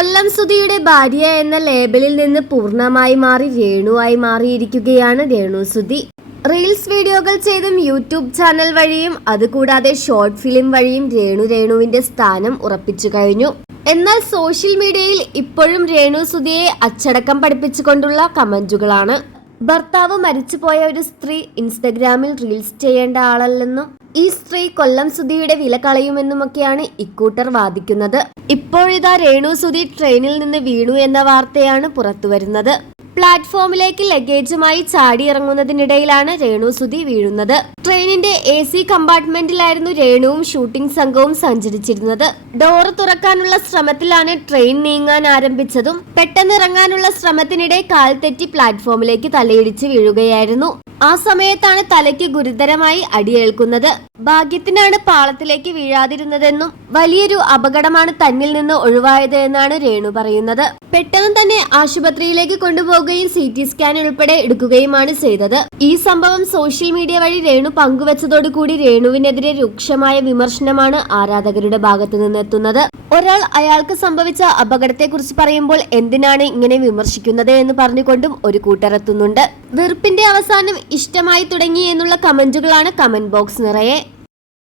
കൊല്ലം സുധിയുടെ ഭാര്യ എന്ന ലേബലിൽ നിന്ന് പൂർണ്ണമായി മാറി രേണുവായി മാറിയിരിക്കുകയാണ് രേണു സുധി. റീൽസ് വീഡിയോകൾ ചെയ്തും യൂട്യൂബ് ചാനൽ വഴിയും അതുകൂടാതെ ഷോർട്ട് ഫിലിം വഴിയും രേണുവിന്റെ സ്ഥാനം ഉറപ്പിച്ചു കഴിഞ്ഞു. എന്നാൽ സോഷ്യൽ മീഡിയയിൽ ഇപ്പോഴും രേണു സുധിയെ അച്ചടക്കം പഠിപ്പിച്ചുകൊണ്ടുള്ള കമന്റുകളാണ്. ഭർത്താവ് മരിച്ചുപോയ ഒരു സ്ത്രീ ഇൻസ്റ്റഗ്രാമിൽ റീൽസ് ചെയ്യേണ്ട ആളല്ലെന്നും ഈ സ്ത്രീ കൊല്ലം സുധിയുടെ വില കളയുമെന്നുമൊക്കെയാണ് ഇക്കൂട്ടർ വാദിക്കുന്നത്. ഇപ്പോഴിതാ രേണു സുധി ട്രെയിനിൽ നിന്ന് വീണു എന്ന വാർത്തയാണ് പുറത്തുവരുന്നത്. പ്ലാറ്റ്ഫോമിലേക്ക് ലഗേജുമായി ചാടി ഇറങ്ങുന്നതിനിടയിലാണ് രേണു സുധി വീഴുന്നത്. ട്രെയിനിന്റെ AC കമ്പാർട്ട്മെന്റിലായിരുന്നു രേണുവും ഷൂട്ടിംഗ് സംഘവും സഞ്ചരിച്ചിരുന്നത്. ഡോറ് തുറക്കാനുള്ള ശ്രമത്തിലാണ് ട്രെയിൻ നീങ്ങാൻ ആരംഭിച്ചതും പെട്ടെന്ന് ഇറങ്ങാനുള്ള ശ്രമത്തിനിടെ കാൽ തെറ്റി പ്ലാറ്റ്ഫോമിലേക്ക് തലയിടിച്ച് വീഴുകയായിരുന്നു. ആ സമയത്താണ് തലയ്ക്ക് ഗുരുതരമായി അടിയേൽക്കുന്നത്. ഭാഗ്യത്തിനാണ് പാളത്തിലേക്ക് വീഴാതിരുന്നതെന്നും വലിയൊരു അപകടമാണ് തന്നിൽ നിന്ന് ഒഴിവായത് എന്നാണ് രേണു പറയുന്നത്. പെട്ടെന്ന് തന്നെ ആശുപത്രിയിലേക്ക് കൊണ്ടുപോകുകയും CT സ്കാൻ ഉൾപ്പെടെ എടുക്കുകയുമാണ് ചെയ്തത്. ഈ സംഭവം സോഷ്യൽ മീഡിയ വഴി രേണു പങ്കുവച്ചതോടുകൂടി രേണുവിനെതിരെ രൂക്ഷമായ വിമർശനമാണ് ആരാധകരുടെ ഭാഗത്തു നിന്നെത്തുന്നത്. ഒരാൾ അയാൾക്ക് സംഭവിച്ച അപകടത്തെക്കുറിച്ച് പറയുമ്പോൾ എന്തിനാണ് ഇങ്ങനെ വിമർശിക്കുന്നത് എന്ന് പറഞ്ഞുകൊണ്ടും ഒരു കൂട്ടരെത്തുന്നുണ്ട്. വെറുപ്പിന്റെ അവസാനം ഇഷ്ടമായി തുടങ്ങി എന്നുള്ള കമന്റുകളാണ് കമന്റ് ബോക്സ് നിറയെ.